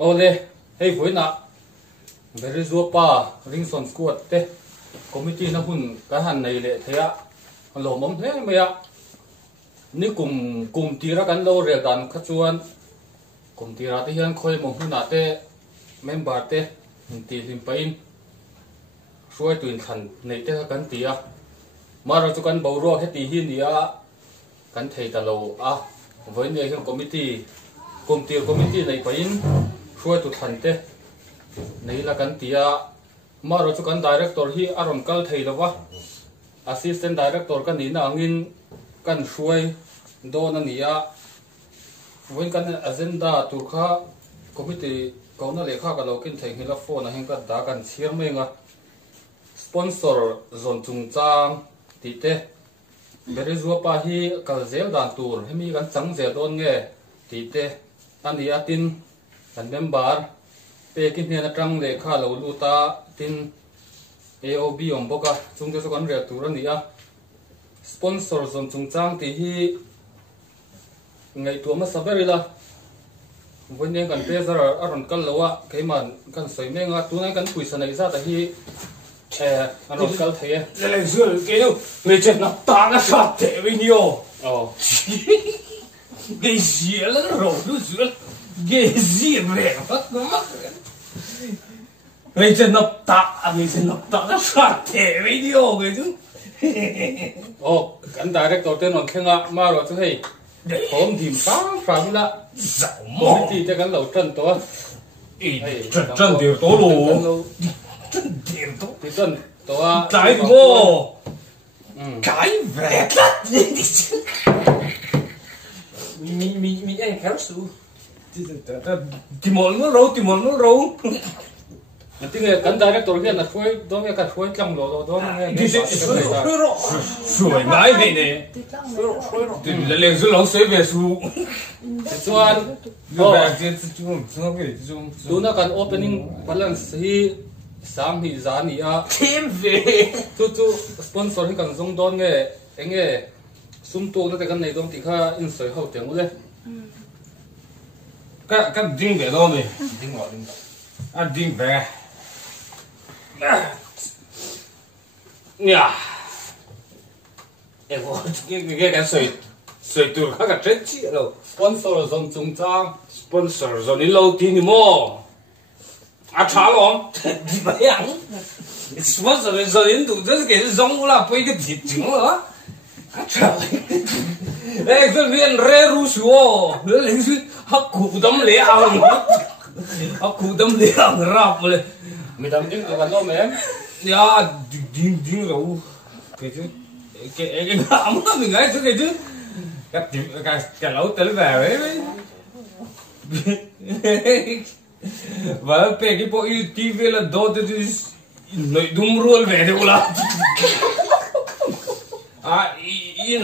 Ole, hey vui na. Very zopa, ringson squad te. Committee na hun kahan nei le thea. Lo mom he maya. Ni kum tira kan lo re dan khachuan. Kum tira te hian khoi mo huna te member te ti lim pain. Suai tuin than nei te kan tia. Mara chu kan bo ro he ti hi nia. Kan thei ta lo a. Với người hiền committee này pain xuôi tụt hẳn thế này là cái tia mà rồi cho cái director hi aron kal thầy là vợ assistant director cái nín angin cái xuôi đô na nia với cái agenda tụt kha committee câu nó lấy kha cái lâu kinh thầy hi là phone là hiện cái đã cái chiếm mình à sponsor zone trung trang tí thế beri zuapa hi kal zel dan tur hemi kan chang zel don nge ti te ani atin kan member pe kin hena tang le kha lo lu ta tin AOB om boka chung te so kan re tur ani a sponsor zon chung chang ti hi ngai tu ma saberi la voinen kan treasure aron kal lowa keiman kan soimenga tunai kan puisa nei za ta hi anh nói thế lại rửa cái đâu người chết nó ta nó sát thế với nhiều cái gì là rồi nó rửa cái gì vậy mất nó mất người chết nó sát thế với nhiều cái chứ anh director tên nó khen à mà rồi chú thấy hôm tìm phá là mỏ thì cho cái lẩu trần to trần điều tố luôn tiền tốt thì tuần to cái ngô cái vẻ lắm mi anh khéo su tìm món nó râu tiếng người cắn director kia là phơi đó nghe cả phơi trong đó đi sủi mãi vậy nè thì là liền xuống lẩu sấy về su xuân chú nó cần opening balance hi sáng thì giá nỉ à thêm về chú sponsor hi cần dùng đón nghe anh nghe sum tu nó cái này đón thì kha in sợi hậu tiếng luôn cái đinh về đâu này đinh ngọ anh đinh về nhà em có cái sợi tu khác cái chết chi đâu sponsor dùng trung trang sponsor rồi đi lâu tin đi mua à trả luôn đi bay ăn sponsor rồi đến tụ rất cái giống là quay cái thịt trứng rồi à trả đây cái viên rê ru suo nó lên suy hắc cụ đâm lẽ ăn hắc cụ đâm lẽ ăn rap rồi mình đâm tiếng của nó mềm ya đinh rồi cái chứ cái ngắm nó mình ấy chứ cái chứ cái lẩu tới về đấy và cái bộ TV là đó thì nội dung luôn về đâu là à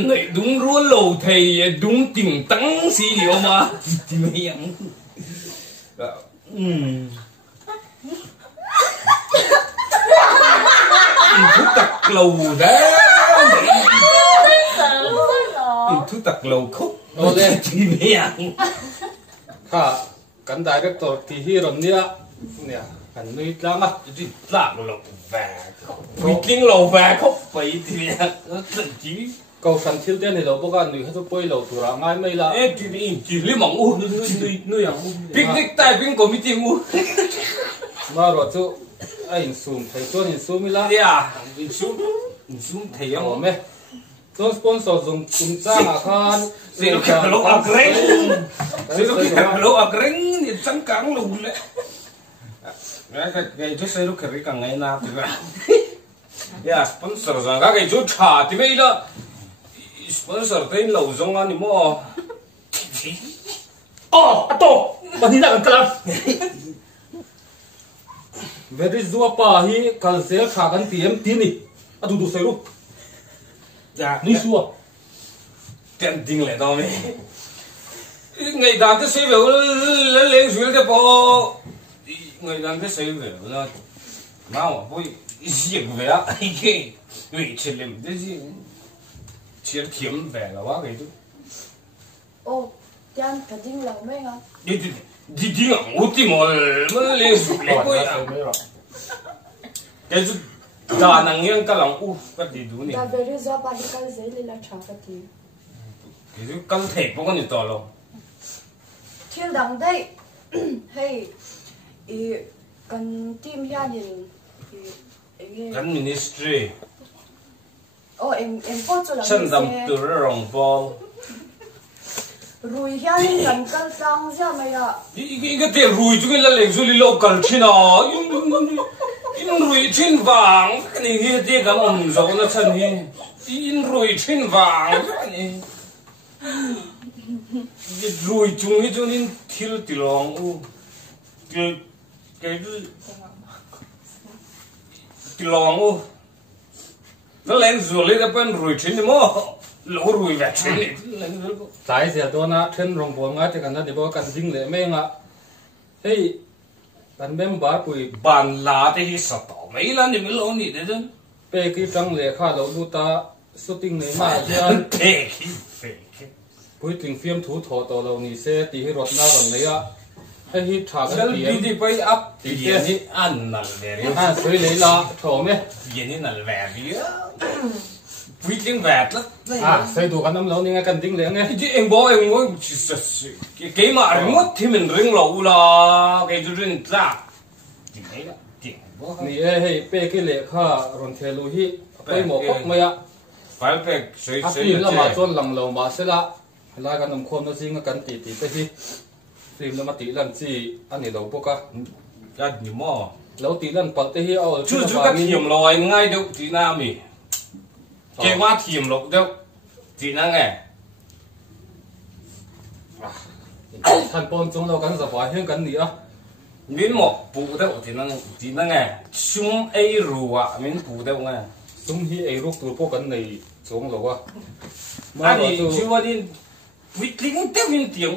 nội dung luôn lâu thầy đúng tiếng tăng xí điều mà thì mấy anh thuốc tặc lầu đấy thuốc tặc lầu khúc thì mấy anh ha kan director thì hi ron nia nè kan nuôi lắm à đi lạc lầu về quy kinh lầu về khúc vậy thì nó thật chí cầu sản thiếu tiền thì đâu có cái nuôi hết bôi lầu tụi ra ngay mấy là ê chỉ lấy mỏng u nuôi à picnic tại bên có meeting u mà rồi chú anh zoom thấy cho anh zoom mi la à zoom thấy không mẹ cho sponsor dùng cùng trang à khan sẽ được cái lỗ ạc rinh sẽ được cái lỗ ạc rinh thì chẳng cắn luôn đấy cái chỗ sẽ được cái càng ngày nào thì vậy sponsor rằng các cái chỗ trả thì bây giờ sponsor tên lẩu giống anh mà to mà đi ra cần very zuapa hi kalse kha kan tm tini adu du seru dạ ni suwa tiền đình lại đâu này ngày nào cái xe về nó lên xuống cái bộ ngày nào cái xe về nó nào vui diện về á cái người chơi làm cái gì chơi kiếm về là quá cái chứ ô tiền thật chính là mấy ngàn đi đi đi ngang út đi mồi mới lên sụp lấy quay à cái chút đà năng ngang cái lòng u cái gì đủ nè đã về rồi do bạn đi cái gì lên là chả cái gì cái chút cái thể bao nhiêu to rồi thiên đàng đây hey ý cần tìm gia đình cái ministry em có cho chân đầm từ rồng bò rồi gia đình cần cái trang ra mày à cái tiền rùi chúng là lấy rồi lâu cần chi nào in rùi trên vàng cái này nghe tiếng cái ông giàu nó chân hi in rùi trên vàng cái này rùi chúng ấy cho nên thiếu tiền lòng u cái tiền lòng u nó lên rồi lấy ra bên rùi trên thì mò lỗ rùi về trên này trái sẽ tôi na trên rồng buông á thì cần đi bao cần dính lệ mấy ngã hey cần bên bả bụi bàn lá thì hi sập mấy lần thì mới lỗ nhỉ đấy chứ pe cái trăng lệ khá lâu lúc ta shooting này mà chứ thế bụi tiếng phim thủ thọ tổ lâu này sẽ tí hi rót na còn này á hay hi trả cái Sel tiền đi bay up thì ni ăn nal về à suy lấy là thọ mấy tiền ni nal về đi quý tiếng vẹt lắm à xây đồ cái năm lâu này cần dính lệ nghe chứ em bố cái mà mất thì mình rinh lẩu là cái chú rinh ra tiền đấy đó tiền bốนี่เฮ้ยเป้กี่เล็กค่ะรอนเทลูฮีไปหมอกพไม่อะ phải phải sấy อา sấy ฟิล์มแล้วมาจนหลังเรามาเสร็จละลายกันน้ำข้นแล้วซิงกันตีไปที่ฟิล์มแล้วมาตีลันจีอันนี้เราพวกอะ cái gì mà เราตีลันปัดที่เอา chú chú cái thiểm lòi ngay đâu tí nào mì cái hoa thiểm lộc đâu tí nào nghe ท่านปนจงเรากันสบายเฮงกันนี่อะ miếng một bù đâu tí năng nghe chúng ấy rùa miếng bù đâu nghe ซุ่มฮีไอรูปตัวพวกกันในจงเราอะมา anh เรา đi จะ chú vào đi vịt lính tiếp miếng tiếng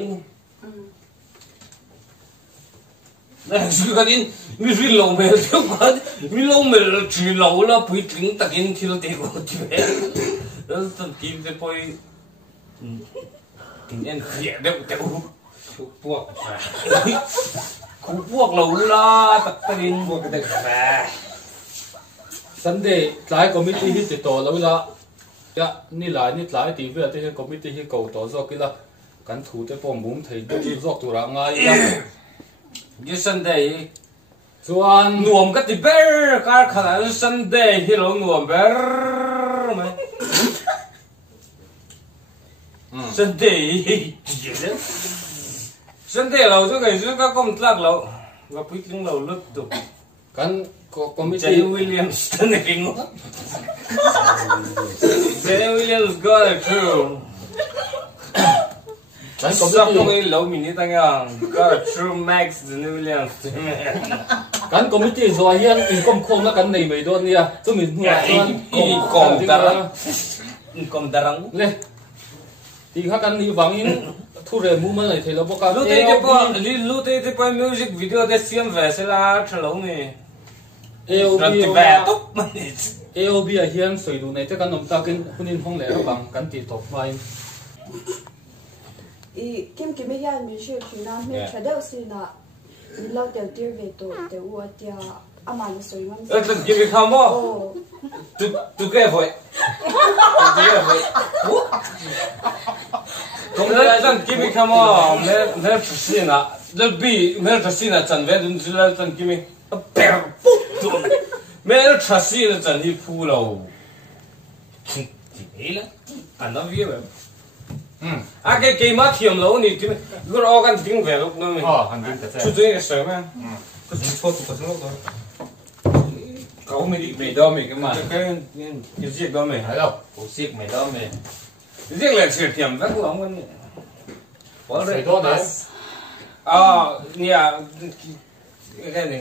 này chú cái đi miếng lẩu mèo theo quá miếng lẩu mèo chỉ lẩu là vịt lính tắc in thì nó để vào chứ đó tận kim cái coi tình em khỏe đâu theo buộc cũng buộc lẩu la tắc in buộc cái đấy สันเดย์หลายคอมมิตี้ที่ติดต่อแล้วละจะนี่หลายนี่หลายตีเพื่อที่คอมมิตี้ที่เก่าต่อซอกกี่ละกันถูแต่ปอมบุ้มไทยดูซอกตัวร่างง่ายละ cái Sunday ส่วน nuông cái thì bé cái khả năng Sunday thì nó nuông bé mà Sunday Sunday lâu cho cái chứ các công tác lâu và quý tiếng lâu lúc tục กันคอมมิ Jerry ตี้ Williams tên này kinh quá Jerry Williams got it true กันคอมมิ sắp ตี้ không ấy lâu mình đi tăng à got it true Max Jerry Williams กันคอมมิตี้ส่วนยังอินคอมคมแล้วกันในไม่โดนเนี่ยจะมีหัวส่วน còn darang เลยตีข้ากันนี่หวังอินทุเรมูมันเลยเทเลบอกกัน lúc đấy thì coi music video để xem về sẽ là trở lâu này เอล rồi บี thì về tốt mà เอลบีเฮียนสวยดูในแต่กันนมตากินคุณอินห้องแหล่บังกันตีตกไป ý kim kim mấy gia mình chơi chuyện nam mấy chơi đâu xí na mình lâu tiểu tiêu về tổ tiểu uất tia à mà nó sôi ngon tụi kia không có ồ tụi kia vậy không là tụi kia không có mấy chuyện là nó bị mấy chuyện là chân về tụi là tụi kia bèo mấy chuyện là chân đi phu lâu thì là anh nói gì vậy à cái mà thiểm lâu này thì cứ ở gần tiếng về lúc nữa mình อ๋อหันดิ้งแต่แท้ chú chơi sớm mà có chút thôi có chút thôi cậu mày đi mày đo mày cái mà cái gì đó mày หายแล้ว cổ xiết mày đo mày riêng là sự thiểm rất lắm con có ใส่ đấy ตัวเด็ก nhà cái này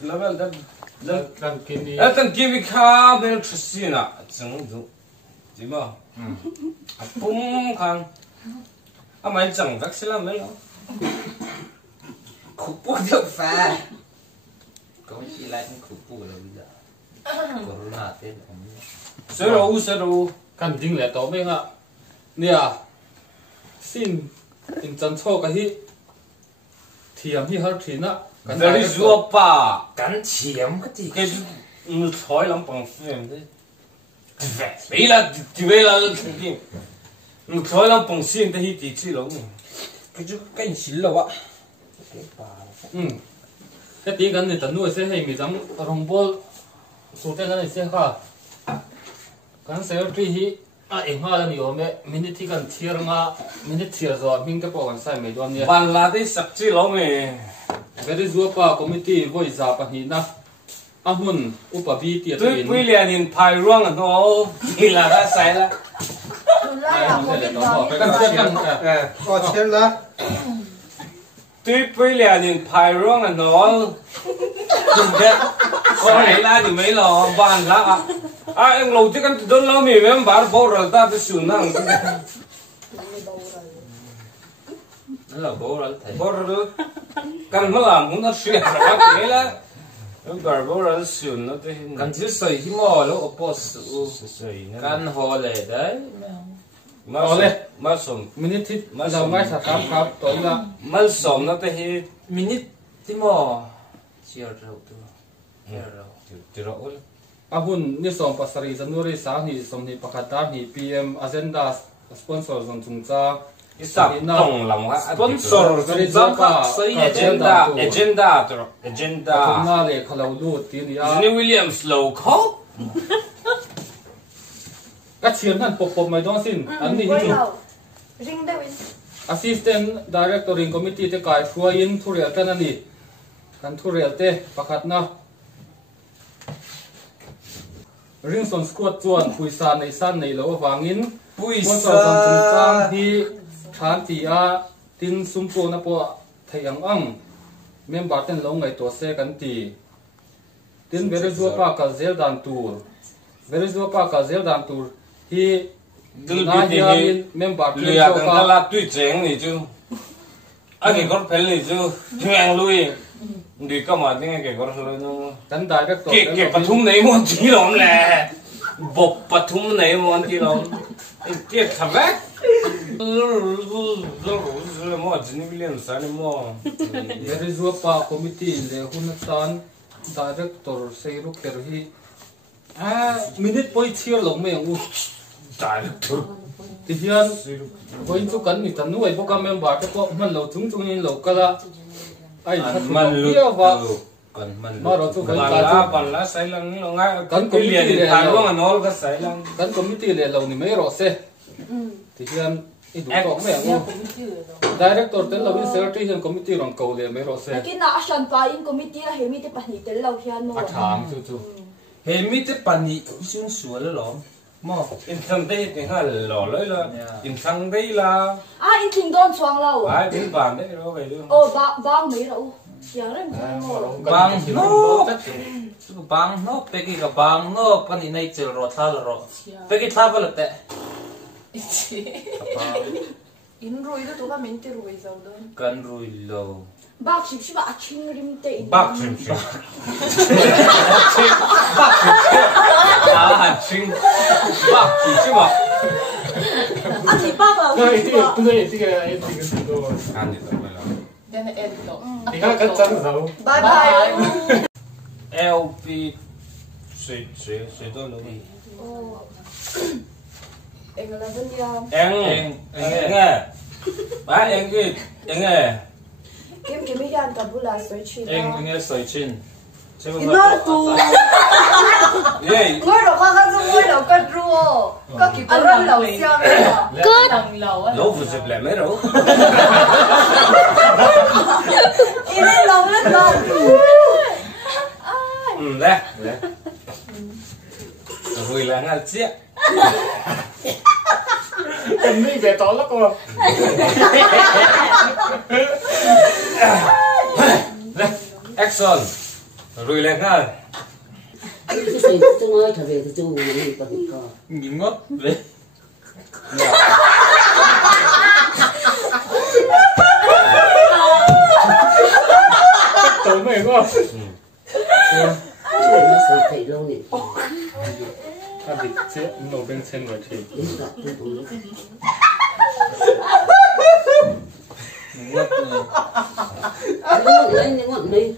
nó là nó กันกินดี nó tận kia bị khá bên chút xí nè chẳng đủ gì mà bùm khang mày chẳng vắt xí lắm mấy lắm khúc bút được pha có chỉ lại không khúc bút là bây giờ corona tên ông sẽ đâu กันจริงแหละต่อไม่งะเนี่ยสิ้นอินจันโชกันที่ thiam hi har thina kan Very zua pa. Cắn chiếm cái gì? Cái nó thói lắm bằng phim thế. Vậy là nó thói lắm bằng phim thế thì chỉ lắm. Cái chút cái xí lâu ạ. cái tí gần này tận nuôi sẽ hay mi dám rong bol số tên này sẽ ha kan sẽ tri hi em ha là nhiều mẹ minute thì gần thier nga minute thier rồi mình cái bộ sai mấy đoạn nhé Bạn là thế sắp chỉ lắm mẹ. cái đấy giúp pa committee voi za pa hi na amun upavi tiệt Tôi bây giờ nhìn phải ruộng nó thì là đã sai là. Có chết là. Tôi bây giờ nhìn phải ruộng nó có này là thì mấy lò bạn là em lâu chứ kan don lo mi mem bar bor ta te sunang Nó là bố rồi thầy. bor kan ma lam mun na sia ra ke la bar bor sun nó te Cắn chữ sợi thì mò lỗ oppose. sai na Cắn hồ lệ đấy. ma som minute thì là ngay sa khám tối là ma som nó te hi Minute thì mò. Chia rau tu. Chia rau. ti ro ahun ni som pasari january sa ni som ni pakhatar ni pm agenda sponsor zon chungcha isa tong lam ha sponsor zang ka sai agenda na le khalau lu tin ya Jenny Williams low call ka chian han pop mai don sin an ni hi ring đây assistant director in committee te kai khua in thurial kan ani kan thurial te pakhat na ringson squad chuan puisa nei san nei lo wangin puisa tang hi than ti a tin sumpo na po theiang ang member ten lo ngai to se kan ti tin berezu pa ka zel dan tur berezu pa ka zel dan tur hi na hian member ten Lùi à to cần ta ka là tùy chén này chứ anh cái con phèn này chứ thuyền lui đi cơ mà tiếng cái con lui nó kan director cái pathum này muốn chỉ lắm nè bột pathum này muốn chỉ lắm cái thằng bé mua chỉ William sao mua berezu pa committee le hun tan director sei ru ker hi minute poi chiar lo me u director ti hian koin chu kan ni tan nuai boka member te ko man lo chung chung in lo kala ai khat man lu Còn mình. ma ro chu kan bạn lá sai lăng lo ngay cái liền thì thằng nó nó cái sai lăng kan committee le lo ni me ro se ti hian i du ko me u director ten lo in secretary hian committee rong ko le me ro se cái nào action pa in committee là hemi te pani te lau hian no a thang chu Hệ mi te pani xuống xuống là lắm. Mò. in thằng đây thì ha lò lấy là in thằng đây là in thing don chuang lau ai đến bàn đấy nó vậy luôn ô bang mấy đâu giờ đấy Bang no. Bang no. Peki ka bang no. Pani nay chil ro thal ro. Peki thal pala te. in rồi đó tụi ba mình tự rồi giàu đó Kan rui lo. bác chỉ là aching rim te in bác chim chim bác chim chim à anh thì bác vào cái cái ăn gì vậy là Then the end go. thì ha kan chang zau bye bye LP suy tôi luôn đi anh là dân nhà em nghe em nghe kiếm mấy gian cả bula soi chi Anh nghe sợi chin. nó tu yeah ngồi đâu có cái ngồi đâu có rùa có kịp ăn rau lẩu xiao vậy à Tầng lầu á. lẩu vừa dẹp lại mấy đâu in lên lẩu đây rồi là ngắt chia kan mi về to lắm cô action rồi là ngắt cái gì tôi nói trở về thì tôi nghĩ có gì có Nhìn ngót về. tối mày quá chuyện nó sẽ thấy lâu nhỉ ta bị chết nổ bên trên người thì đến cả tôi cũng nói Ngót. anh ngọn này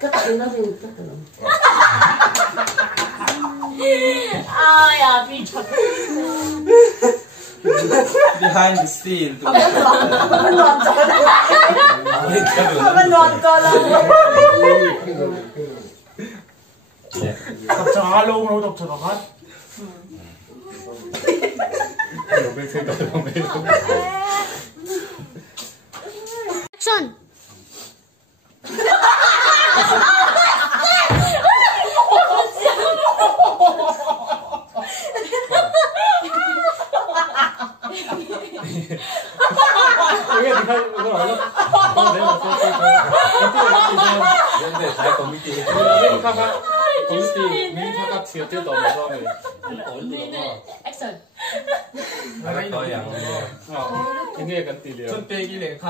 cắt cái nó lên cắt cái nó ai à bị chặt behind the scene tụiมันนอนก่อนแล้ว tập trò luôn đâu tập trò hết Action. 근데 잘 committee. committee mình các chia tiêu tổng cho mình. action có yang cái nghe cần tỷ lệ. chút bê cái này khá